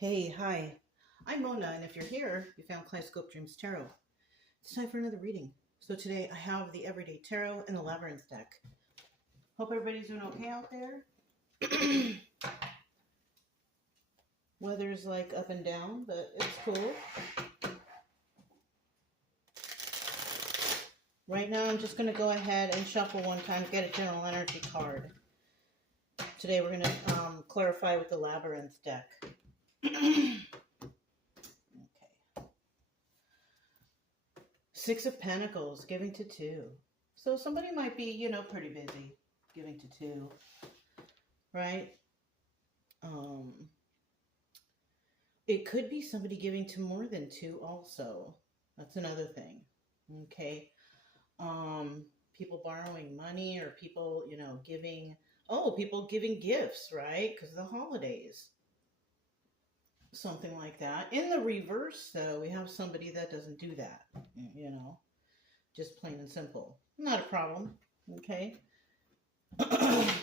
Hey, hi. I'm Mona, and if you're here, you found Kaleidoscope Dreams Tarot. It's time for another reading. So today I have the Everyday Tarot and the Labyrinth deck. Hope everybody's doing okay out there. Weather's like up and down, but it's cool. Right now I'm just going to go ahead and shuffle one time to get a general energy card. Today we're going to clarify with the Labyrinth deck. Okay. Six of Pentacles, giving to two. So somebody might be, pretty busy giving to two, right? It could be somebody giving to more than two also. That's another thing, okay? People borrowing money or people, people giving gifts, right? Because of the holidays. Something like that. In the reverse, though, we have somebody that doesn't do that, just plain and simple. Not a problem, okay?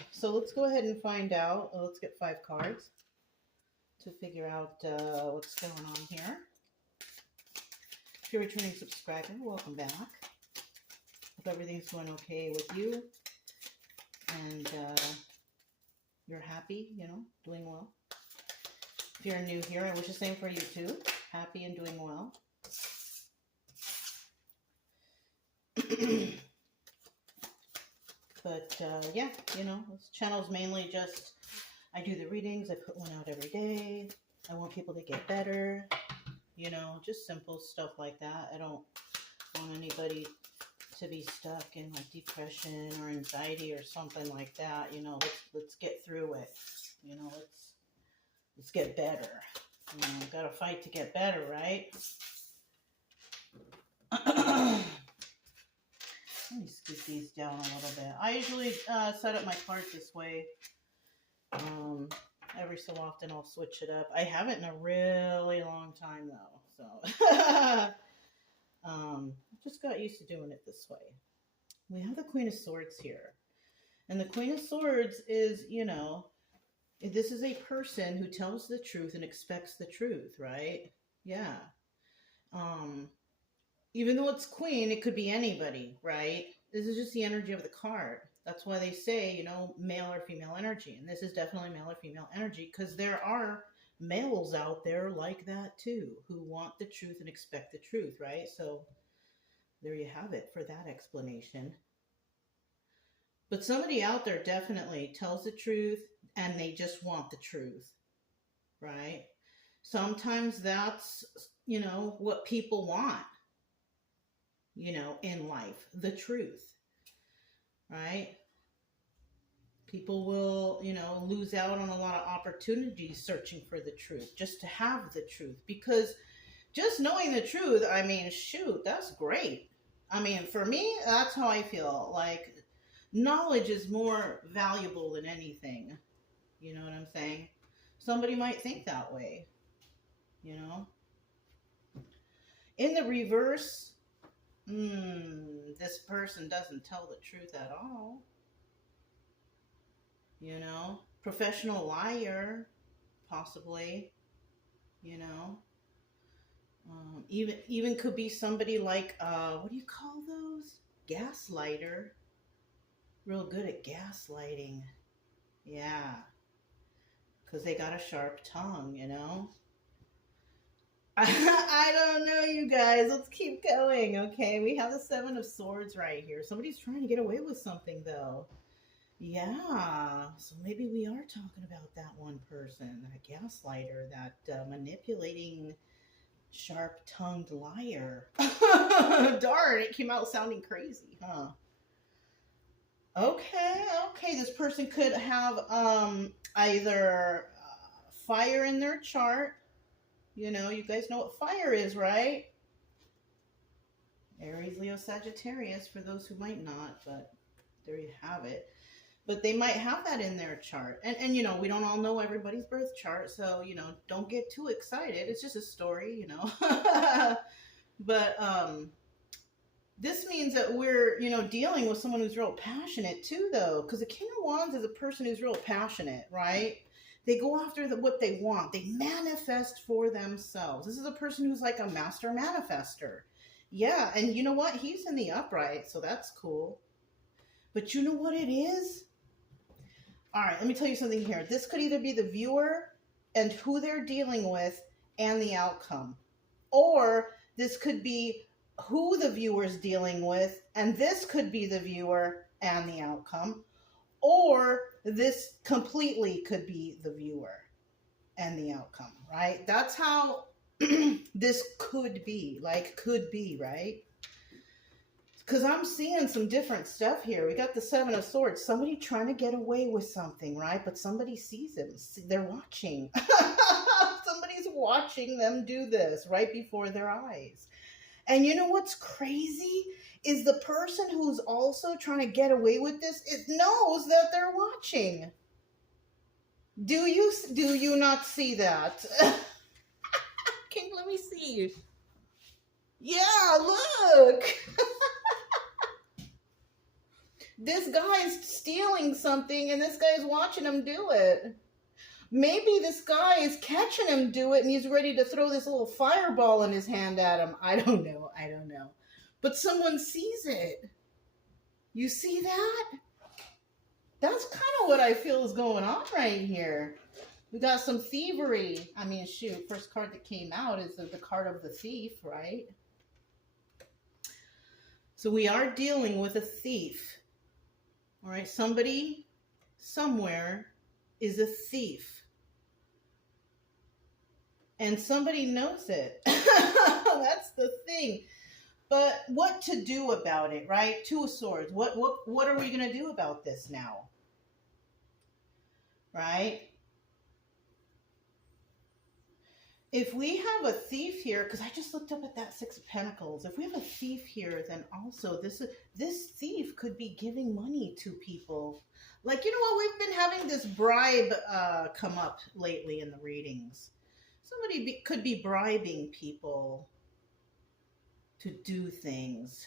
So let's go ahead and find out. Let's get 5 cards to figure out what's going on here. If you're a returning subscriber, welcome back. Hope everything's going okay with you and you're happy, doing well. If you're new here, I wish the same for you too. Happy and doing well. But yeah, this channel's mainly just, I do the readings, I put one out every day. I want people to get better, just simple stuff like that. I don't want anybody to be stuck in like depression or anxiety or something like that. Let's get through it. Let's get better. Gotta fight to get better, right? Let me scoot these down a little bit. I usually set up my cards this way. Every so often I'll switch it up. I haven't in a really long time though, so just got used to doing it this way. We have the Queen of Swords here. And the Queen of Swords is, this is a person who tells the truth and expects the truth, right? Yeah. Even though it's queen, it could be anybody, right? This is just the energy of the card. That's why they say, male or female energy. And this is definitely male or female energy because there are males out there like that too who want the truth and expect the truth, right? So there you have it for that explanation. But somebody out there definitely tells the truth and they just want the truth, right? Sometimes that's, what people want, in life, the truth, right? People will, lose out on a lot of opportunities searching for the truth, just to have the truth. Because just knowing the truth, shoot, that's great. For me, that's how I feel. Like, knowledge is more valuable than anything. You know what I'm saying? Somebody might think that way, In the reverse, this person doesn't tell the truth at all. Professional liar, possibly, even could be somebody like, what do you call those? Gaslighter. Real good at gaslighting. Yeah. Because they got a sharp tongue, I don't know, you guys. Let's keep going, okay? We have the 7 of Swords right here. Somebody's trying to get away with something, though. Yeah. So maybe we are talking about that one person, that gaslighter, that manipulating, sharp-tongued liar. Darn, it came out sounding crazy, huh? Okay. This person could have either fire in their chart. You guys know what fire is, right? Aries, Leo, Sagittarius, for those who might not, but there you have it. But they might have that in their chart. And we don't all know everybody's birth chart, so, don't get too excited. It's just a story, But this means that we're, dealing with someone who's real passionate too, though. Because the King of Wands is a person who's real passionate, right? They go after what they want. They manifest for themselves. This is a person who's like a master manifester. Yeah, and you know what? He's in the upright, so that's cool. But you know what it is? All right, let me tell you something here. This could either be the viewer and who they're dealing with and the outcome. Or this could be who the viewer's dealing with, and this could be the viewer and the outcome. Or this completely could be the viewer and the outcome, right? That's how this could be, like could be, right? Because I'm seeing some different stuff here. We got the Seven of Swords. Somebody trying to get away with something, right? But somebody sees it. They're watching. Somebody's watching them do this right before their eyes. And you know what's crazy? Is the person who's also trying to get away with this, it knows that they're watching. Do you not see that? Let me see. Yeah, look. This guy's stealing something and this guy's watching him do it. Maybe this guy is catching him do it and he's ready to throw this little fireball in his hand at him. I don't know. But someone sees it. You see that? That's kind of what I feel is going on right here. We got some thievery. I mean, shoot, first card that came out is the card of the thief, right? So we are dealing with a thief. All right, somebody somewhere is a thief. And somebody knows it. That's the thing. But what to do about it, right? Two of Swords. What are we going to do about this now? Right? If we have a thief here, because I just looked up at that Six of Pentacles. If we have a thief here, then also this thief could be giving money to people. Like, you know what? We've been having this bribe come up lately in the readings. Somebody could be bribing people to do things.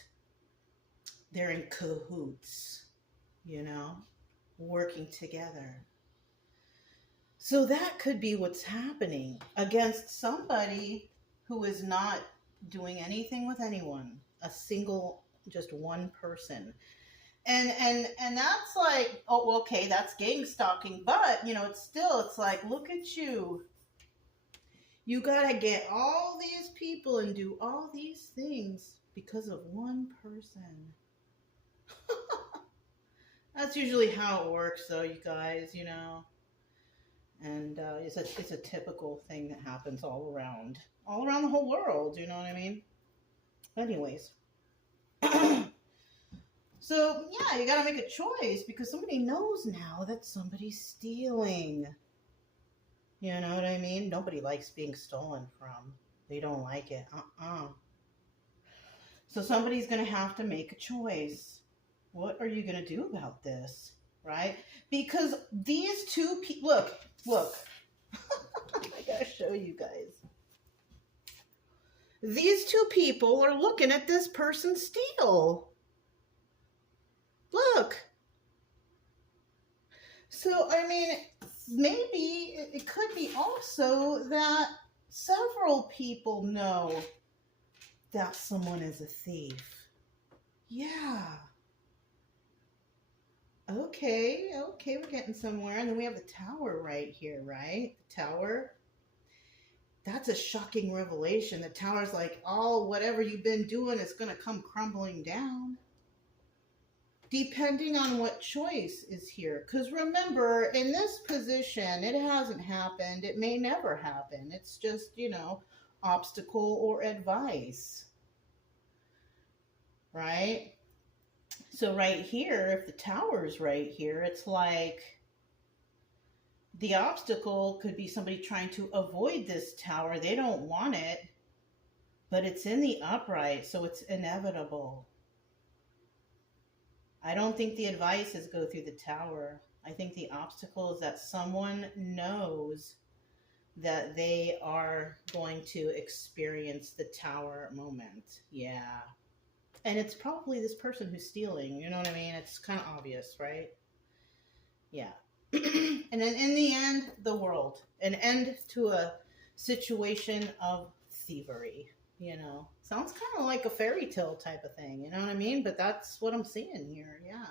They're in cahoots, you know, working together. So that could be what's happening against somebody who is not doing anything with anyone. A single, just one person. And that's like, oh, okay, that's gang stalking. But, you know, it's like, look at you. You got to get all these people and do all these things because of one person. That's usually how it works, though, you guys, you know. And it's a typical thing that happens all around the whole world. You know what I mean? Anyways. So, yeah, you got to make a choice because somebody knows now that somebody's stealing. You know what I mean? Nobody likes being stolen from. They don't like it. So somebody's going to have to make a choice. What are you going to do about this? Right? Because these two people, look. I gotta show you guys. These two people are looking at this person steal. Look. So, I mean, maybe it could be also that several people know that someone is a thief. Yeah. Okay, we're getting somewhere. And then we have the Tower right here, right? The Tower. That's a shocking revelation. The Tower's like, oh, whatever you've been doing is going to come crumbling down. Depending on what choice is here. Because remember, in this position, it hasn't happened. It may never happen. It's just, you know, obstacle or advice. Right? So right here, if the Tower's right here, it's like the obstacle could be somebody trying to avoid this Tower. They don't want it, but it's in the upright, so it's inevitable. I don't think the advice is go through the Tower. I think the obstacle is that someone knows that they are going to experience the Tower moment. Yeah. And it's probably this person who's stealing, you know what I mean? It's kind of obvious, right? Yeah. And then in the end, the world. An end to a situation of thievery. You know, sounds kind of like a fairy tale type of thing. You know what I mean? But that's what I'm seeing here. Yeah.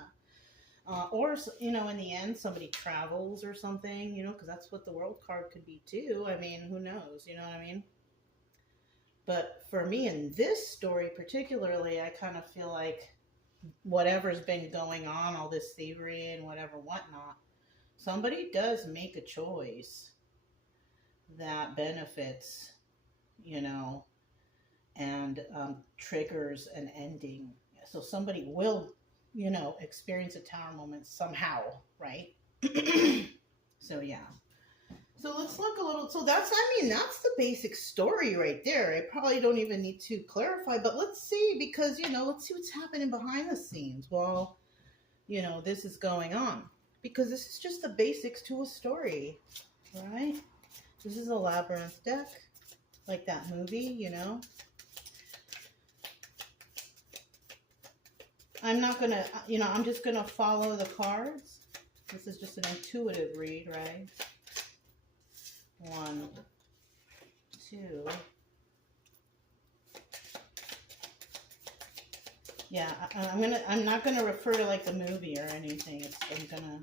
Or, you know, in the end, somebody travels or something, you know, because that's what the world card could be too. I mean, who knows? You know what I mean? But for me, in this story particularly, I kind of feel like whatever's been going on, all this thievery and whatever, whatnot, somebody does make a choice that benefits, you know, and triggers an ending. So somebody will, you know, experience a tower moment somehow, right? So yeah. So let's look a little. So that's, I mean, that's the basic story right there. I probably don't even need to clarify, but let's see, because, you know, let's see what's happening behind the scenes while, you know, this is going on. Because this is just the basics to a story, right? This is a labyrinth deck, like that movie, you know. I'm not going to, you know, I'm just going to follow the cards. This is just an intuitive read, right? 1, 2. Yeah, I'm not gonna refer to like the movie or anything. I'm gonna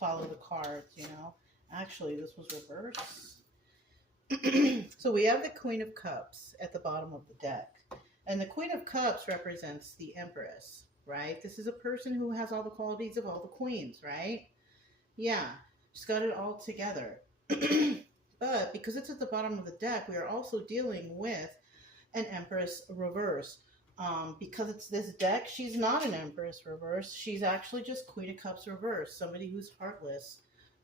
follow the cards, you know. Actually, this was reverse. So we have the Queen of Cups at the bottom of the deck. And the Queen of Cups represents the Empress, right? This is a person who has all the qualities of all the queens, right? Yeah, she's got it all together. But because it's at the bottom of the deck, we are also dealing with an Empress reverse. Because it's this deck, she's not an Empress reverse. She's actually just Queen of Cups reverse. Somebody who's heartless,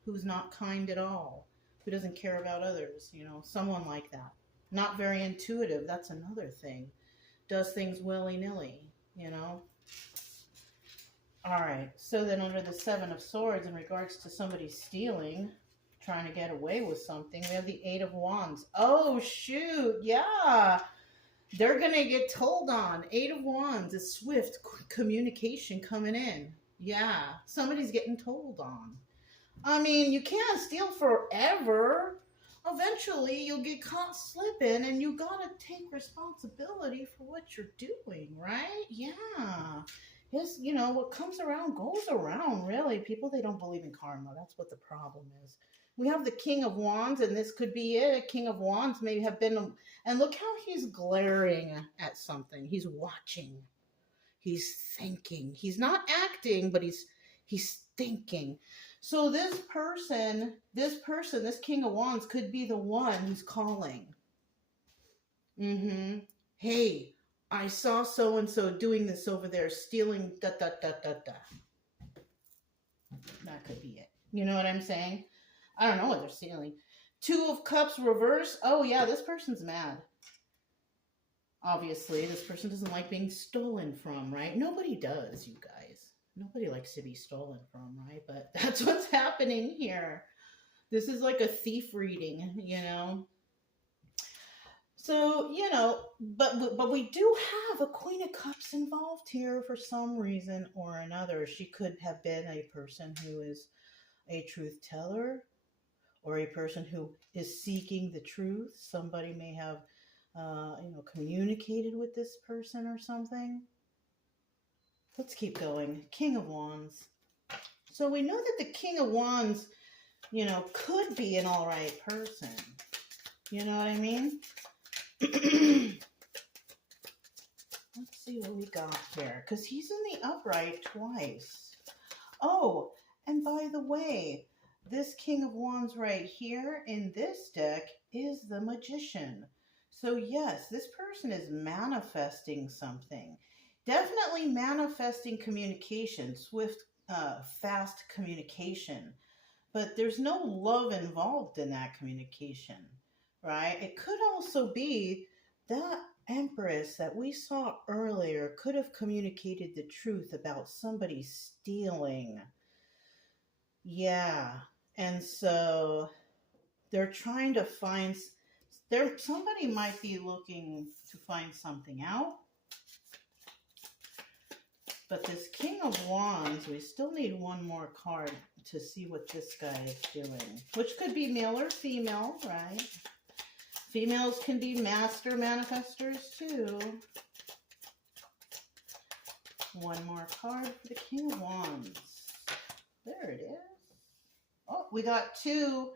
who's not kind at all, who doesn't care about others, you know, someone like that. Not very intuitive, that's another thing. Does things willy-nilly, you know. All right, so then under the 7 of Swords, in regards to somebody stealing, trying to get away with something, we have the 8 of Wands. Oh, shoot, yeah. They're going to get told on. 8 of Wands is swift communication coming in. Yeah, somebody's getting told on. I mean, you can't steal forever. Eventually, you'll get caught slipping, and you got to take responsibility for what you're doing, right? Yeah. Yes, you know, what comes around goes around, really. People, they don't believe in karma. That's what the problem is. We have the King of Wands, and this could be it. King of Wands may have been, and look how he's glaring at something. He's watching. He's thinking. He's not acting, but he's thinking. So this King of Wands could be the one who's calling. Hey, I saw so-and-so doing this over there, stealing da-da-da-da-da. That could be it. You know what I'm saying? I don't know what they're stealing. 2 of Cups reverse. Oh, yeah, this person's mad. Obviously, this person doesn't like being stolen from, right? Nobody does, you guys. Nobody likes to be stolen from, right? But that's what's happening here. This is like a thief reading, you know? So, you know, but we do have a Queen of Cups involved here for some reason or another. She could have been a person who is a truth teller, or a person who is seeking the truth. Somebody may have, you know, communicated with this person or something. Let's keep going. King of Wands. So we know that the King of Wands, you know, could be an all right person. You know what I mean? Let's see what we got here. Because he's in the upright twice. Oh, and by the way, this King of Wands right here in this deck is the Magician. So yes, this person is manifesting something. Definitely manifesting communication, swift, fast communication. But there's no love involved in that communication, right? It could also be that Empress that we saw earlier could have communicated the truth about somebody stealing. Yeah. And so they're trying to find, somebody might be looking to find something out. But this King of Wands, we still need one more card to see what this guy is doing, which could be male or female, right? Females can be master manifestors too. One more card for the King of Wands. There it is. Oh, we got two.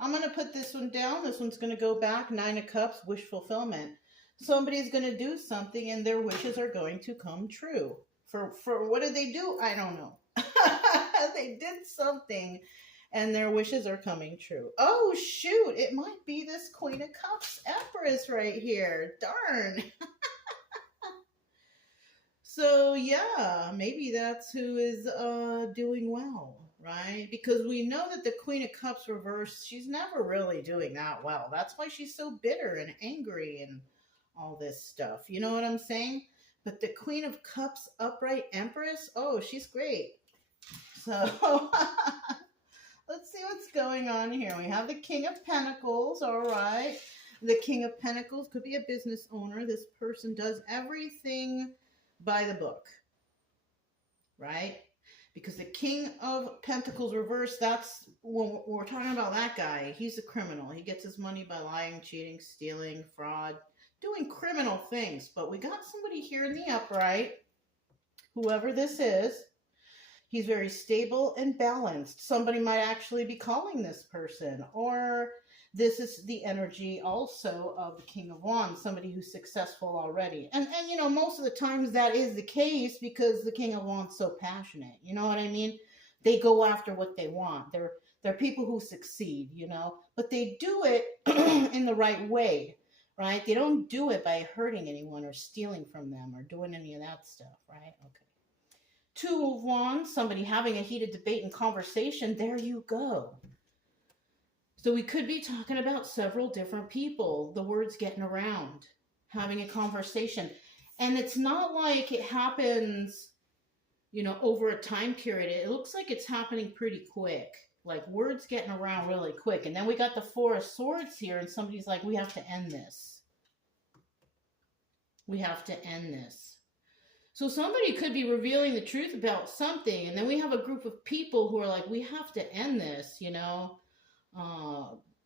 I'm going to put this one down. This one's going to go back. 9 of Cups, wish fulfillment. Somebody's going to do something and their wishes are going to come true. For what did they do? I don't know. They did something and their wishes are coming true. Oh, shoot. It might be this Queen of Cups Empress right here. Darn. So, yeah, maybe that's who is doing well, right? Because we know that the Queen of Cups reversed, she's never really doing that well. That's why she's so bitter and angry and all this stuff. You know what I'm saying? But the Queen of Cups upright Empress, oh, she's great. So, let's see what's going on here. We have the King of Pentacles, all right. The King of Pentacles could be a business owner. This person does everything by the book, right? Because the King of Pentacles reversed, that's when we're talking about that guy. He's a criminal. He gets his money by lying, cheating, stealing, fraud, doing criminal things. But we got somebody here in the upright, whoever this is. He's very stable and balanced. Somebody might actually be calling this person, or this is the energy also of the King of Wands, somebody who's successful already. And you know, most of the times that is the case because the King of Wands is so passionate. You know what I mean? They go after what they want. They're people who succeed, you know, but they do it in the right way, right? They don't do it by hurting anyone or stealing from them or doing any of that stuff, right? Okay. 2 of Wands, somebody having a heated debate and conversation. There you go. So we could be talking about several different people, the words getting around, having a conversation. And it's not like it happens, you know, over a time period. It looks like it's happening pretty quick, like words getting around really quick. And then we got the 4 of Swords here, and somebody's like, we have to end this. We have to end this. So somebody could be revealing the truth about something, and then we have a group of people who are like, we have to end this, you know.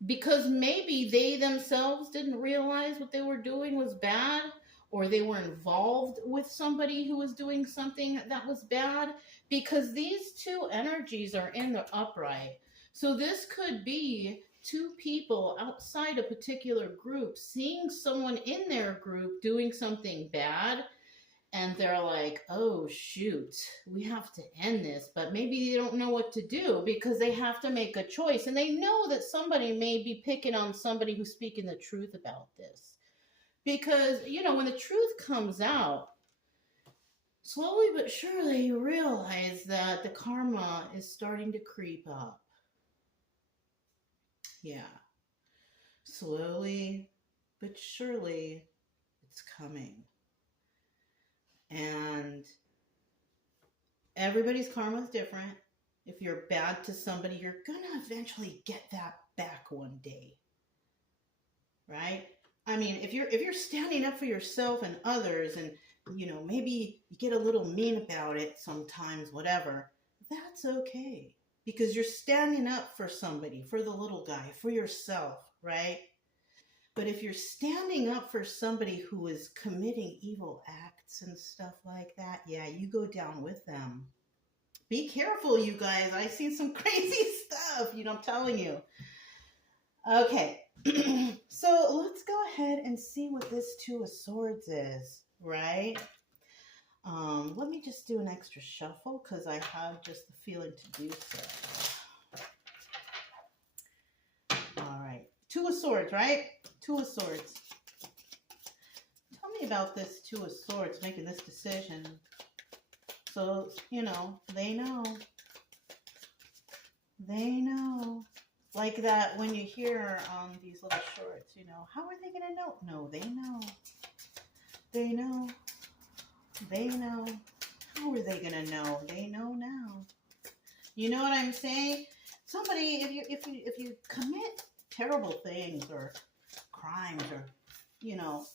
Because maybe they themselves didn't realize what they were doing was bad, or they were involved with somebody who was doing something that was bad, because these 2 energies are in the upright. So this could be 2 people outside a particular group seeing someone in their group doing something bad, and they're like, oh, shoot, we have to end this. But maybe they don't know what to do because they have to make a choice. And they know that somebody may be picking on somebody who's speaking the truth about this. Because, you know, when the truth comes out, slowly but surely you realize that the karma is starting to creep up. Yeah. Slowly but surely it's coming. And everybody's karma is different. If you're bad to somebody, you're going to eventually get that back one day. Right? I mean, if you're standing up for yourself and others, and, you know, maybe you get a little mean about it sometimes, whatever, that's okay. Because you're standing up for somebody, for the little guy, for yourself, right? But if you're standing up for somebody who is committing evil acts and stuff like that, yeah, you go down with them. Be careful, you guys. I've seen some crazy stuff, you know, I'm telling you. Okay, so let's go ahead and see what this 2 of Swords is, right? Let me just do an extra shuffle because I have just the feeling to do so. All right, 2 of Swords, right? 2 of Swords. Tell me about this 2 of Swords making this decision. So, you know, they know. They know. Like that when you hear on these little shorts, you know, how are they going to know? No, they know. They know. They know. How are they going to know? They know now. You know what I'm saying? Somebody, if you commit terrible things or crimes, or, you know,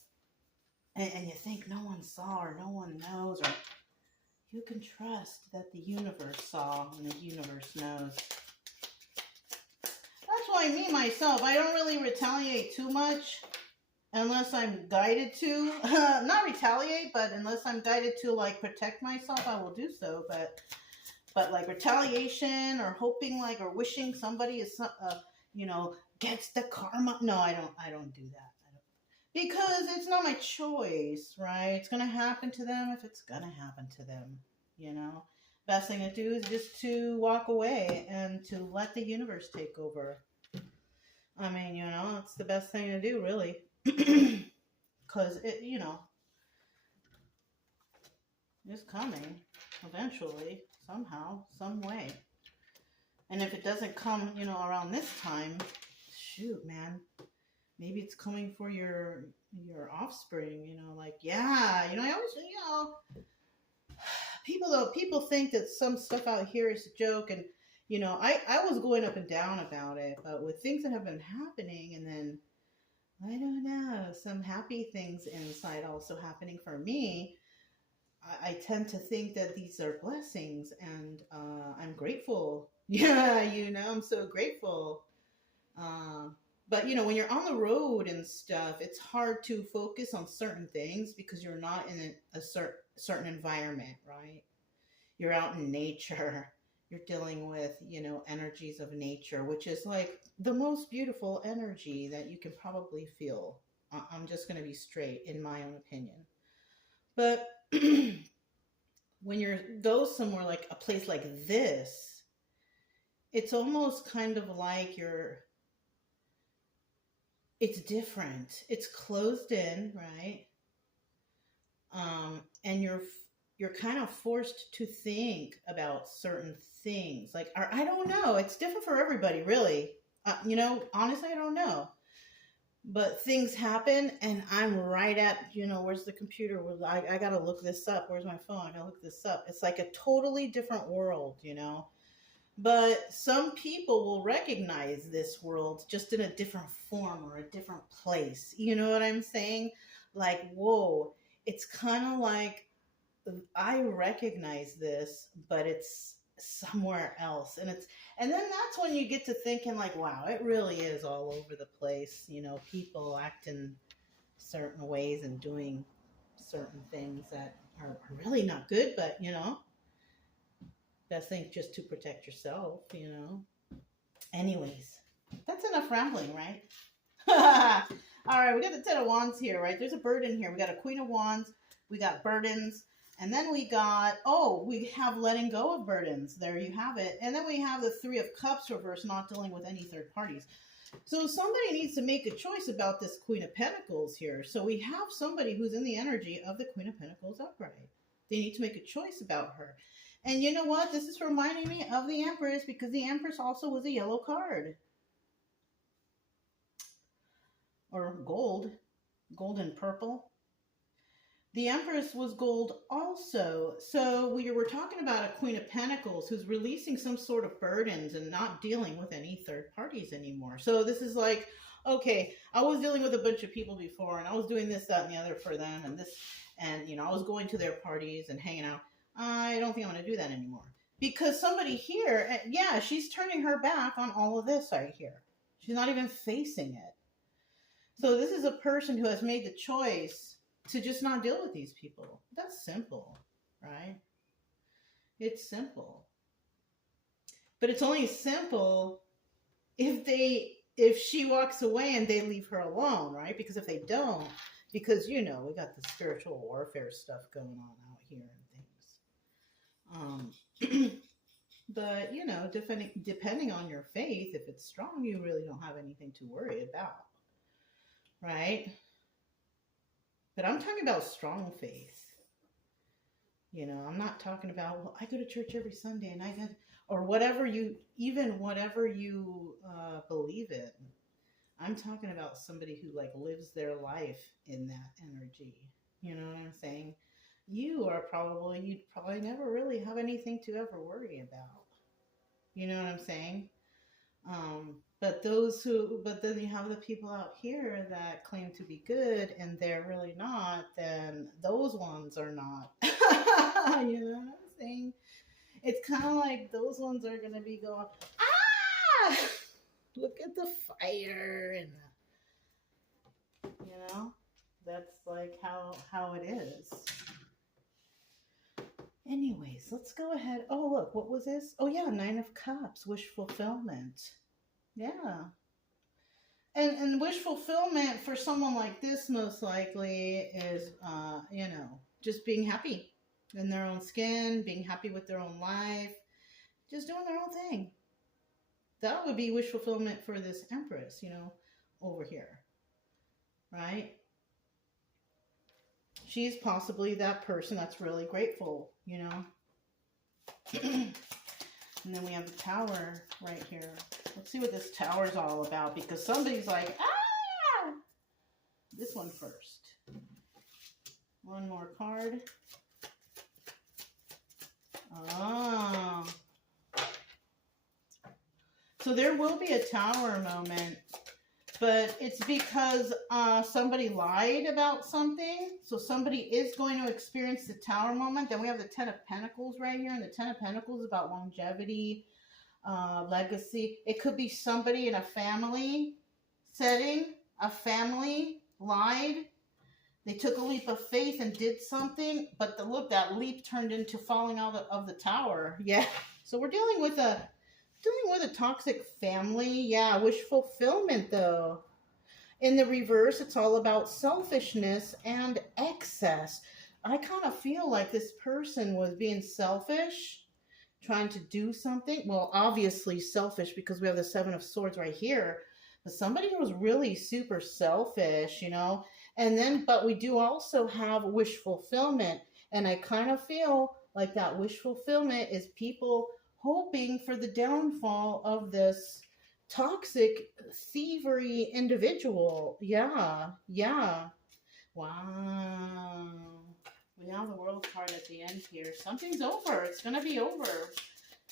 and you think no one saw or no one knows, or you can trust that the universe saw and the universe knows. like me, myself, I don't really retaliate too much unless I'm guided to. Not retaliate, but unless I'm guided to, like, protect myself, I will do so. But like retaliation or hoping, like, or wishing somebody is, gets the karma. No, I don't do that. Because it's not my choice, right? It's going to happen to them if it's going to happen to them, Best thing to do is just to walk away and to let the universe take over. I mean, it's the best thing to do, really. Because it's coming eventually, somehow, some way. And if it doesn't come, around this time, shoot, man. Maybe it's coming for your offspring, I always, people think that some stuff out here is a joke, and I was going up and down about it, but with things that have been happening, and then I don't know, some happy things inside also happening for me, I tend to think that these are blessings, and I'm grateful. Yeah, I'm so grateful. But when you're on the road and stuff, it's hard to focus on certain things because you're not in a certain environment, right? You're out in nature. You're dealing with, energies of nature, which is like the most beautiful energy that you can probably feel. I'm just going to be straight in my own opinion. But when you go somewhere like a place like this, it's almost kind of like it's different. It's closed in, right? And you're kind of forced to think about certain things. Like, I don't know. It's different for everybody, really. Honestly, I don't know. But things happen, and I'm right at, where's the computer? I got to look this up. Where's my phone? I got to look this up. It's like a totally different world, But some people will recognize this world just in a different form or a different place. You know what I'm saying? Like, whoa, it's kind of like I recognize this, but it's somewhere else. And then that's when you get to thinking like, wow, it really is all over the place. People acting certain ways and doing certain things that are really not good, but best thing just to protect yourself, Anyways, that's enough rambling, right? All right, we got the Ten of Wands here, right? There's a bird in here. We got a Queen of Wands. We got burdens. And then we got, we have letting go of burdens. There you have it. And then we have the Three of Cups reverse, not dealing with any third parties. So somebody needs to make a choice about this Queen of Pentacles here. So we have somebody who's in the energy of the Queen of Pentacles upright. They need to make a choice about her. And you know what? This is reminding me of the Empress, because the Empress also was a yellow card. Or gold and purple. The Empress was gold also. So we were talking about a Queen of Pentacles who's releasing some sort of burdens and not dealing with any third parties anymore. So this is like, okay, I was dealing with a bunch of people before, and I was doing this, that, and the other for them, and this, and I was going to their parties and hanging out. I don't think I'm going to do that anymore. Because somebody here, yeah, she's turning her back on all of this right here. She's not even facing it. So this is a person who has made the choice to just not deal with these people. That's simple, right? It's simple. But it's only simple if she walks away and they leave her alone, right? Because if they don't, because we got the spiritual warfare stuff going on out here and things. But depending on your faith, if it's strong, you really don't have anything to worry about, right? But I'm talking about strong faith. I'm not talking about, well, I go to church every Sunday and or whatever you believe in. I'm talking about somebody who lives their life in that energy. You know what I'm saying? You'd probably never really have anything to ever worry about. You know what I'm saying? But then you have the people out here that claim to be good and they're really not, then those ones are not. You know what I'm saying? It's kind of like those ones are going to be going, ah! Look at the fire and that's like how it is. Anyways, let's go ahead. Oh, look, what was this? Oh yeah, 9 of Cups, wish fulfillment. Yeah. And wish fulfillment for someone like this most likely is just being happy in their own skin, being happy with their own life, just doing their own thing. That would be wish fulfillment for this Empress, over here. Right? She's possibly that person that's really grateful, And then we have the Tower right here. Let's see what this Tower is all about, because somebody's like, ah! This one first. One more card. Ah. So there will be a Tower moment, but it's because somebody lied about something. So somebody is going to experience the Tower moment. Then we have the 10 of Pentacles right here, and the 10 of Pentacles is about longevity, legacy. It could be somebody in a family setting. A family lied. They took a leap of faith and did something, but look, that leap turned into falling out of the tower. Yeah. So we're dealing with a toxic family. Yeah, wish fulfillment though. In the reverse, it's all about selfishness and excess. I kind of feel like this person was being selfish, trying to do something. Well, obviously selfish because we have the 7 of Swords right here. But somebody was really super selfish, And then, but we do also have wish fulfillment. And I kind of feel like that wish fulfillment is people hoping for the downfall of this toxic, thievery individual. Yeah. Wow. We have the World card at the end here. Something's over. It's going to be over.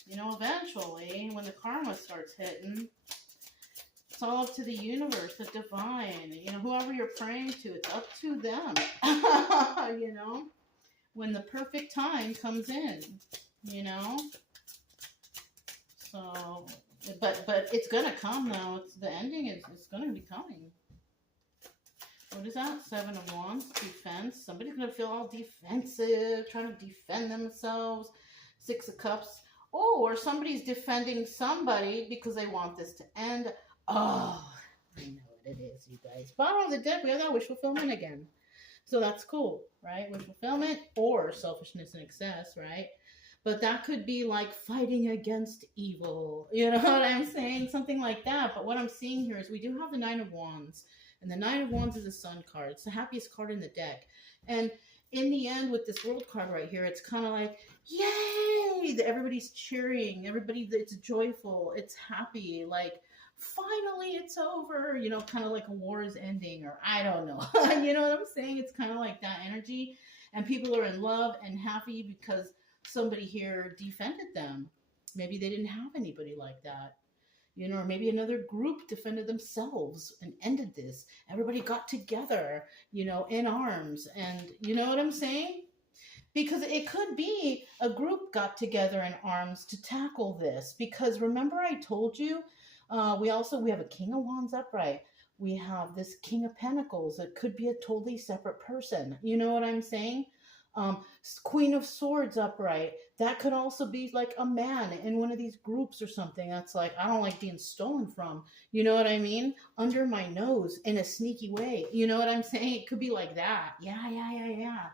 Eventually, when the karma starts hitting, it's all up to the universe, the divine. Whoever you're praying to, it's up to them. When the perfect time comes in, So, but it's gonna come though. The ending is gonna be coming. What is that? 7 of Wands, defense. Somebody's gonna feel all defensive, trying to defend themselves. 6 of Cups. Oh, or somebody's defending somebody because they want this to end. Oh, I know what it is, you guys. Bottom of the deck, we have that wish fulfillment again. So that's cool, right? Wish fulfillment or selfishness and excess, right? But that could be like fighting against evil. You know what I'm saying? Something like that. But what I'm seeing here is we do have the 9 of Wands. And the 9 of Wands is a Sun card. It's the happiest card in the deck. And in the end, with this World card right here, it's kind of like, yay! Everybody's cheering. It's joyful. It's happy. Like, finally, it's over. Kind of like a war is ending. Or I don't know. You know what I'm saying? It's kind of like that energy. And people are in love and happy because somebody here defended them. Maybe they didn't have anybody like that. Or maybe another group defended themselves and ended this. Everybody got together, in arms. And you know what I'm saying? Because it could be a group got together in arms to tackle this. Because remember I told you, we have a King of Wands upright. We have this King of Pentacles. It could be a totally separate person. You know what I'm saying? Queen of Swords upright. That could also be like a man in one of these groups or something. That's like, I don't like being stolen from. You know what I mean? Under my nose in a sneaky way. You know what I'm saying? It could be like that. Yeah.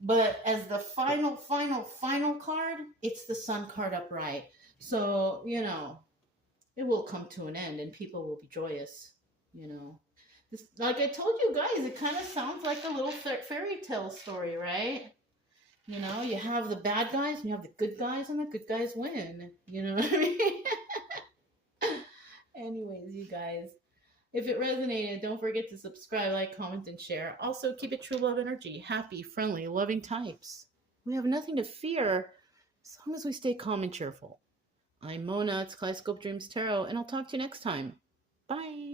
But as the final card, it's the Sun card upright. So, it will come to an end and people will be joyous, Like I told you guys, it kind of sounds like a little fairy tale story, right? You have the bad guys, and you have the good guys, and the good guys win. You know what I mean? Anyways, you guys, if it resonated, don't forget to subscribe, like, comment, and share. Also, keep it true love energy. Happy, friendly, loving types. We have nothing to fear as long as we stay calm and cheerful. I'm Mona. It's Kaleidoscope Dreams Tarot, and I'll talk to you next time. Bye.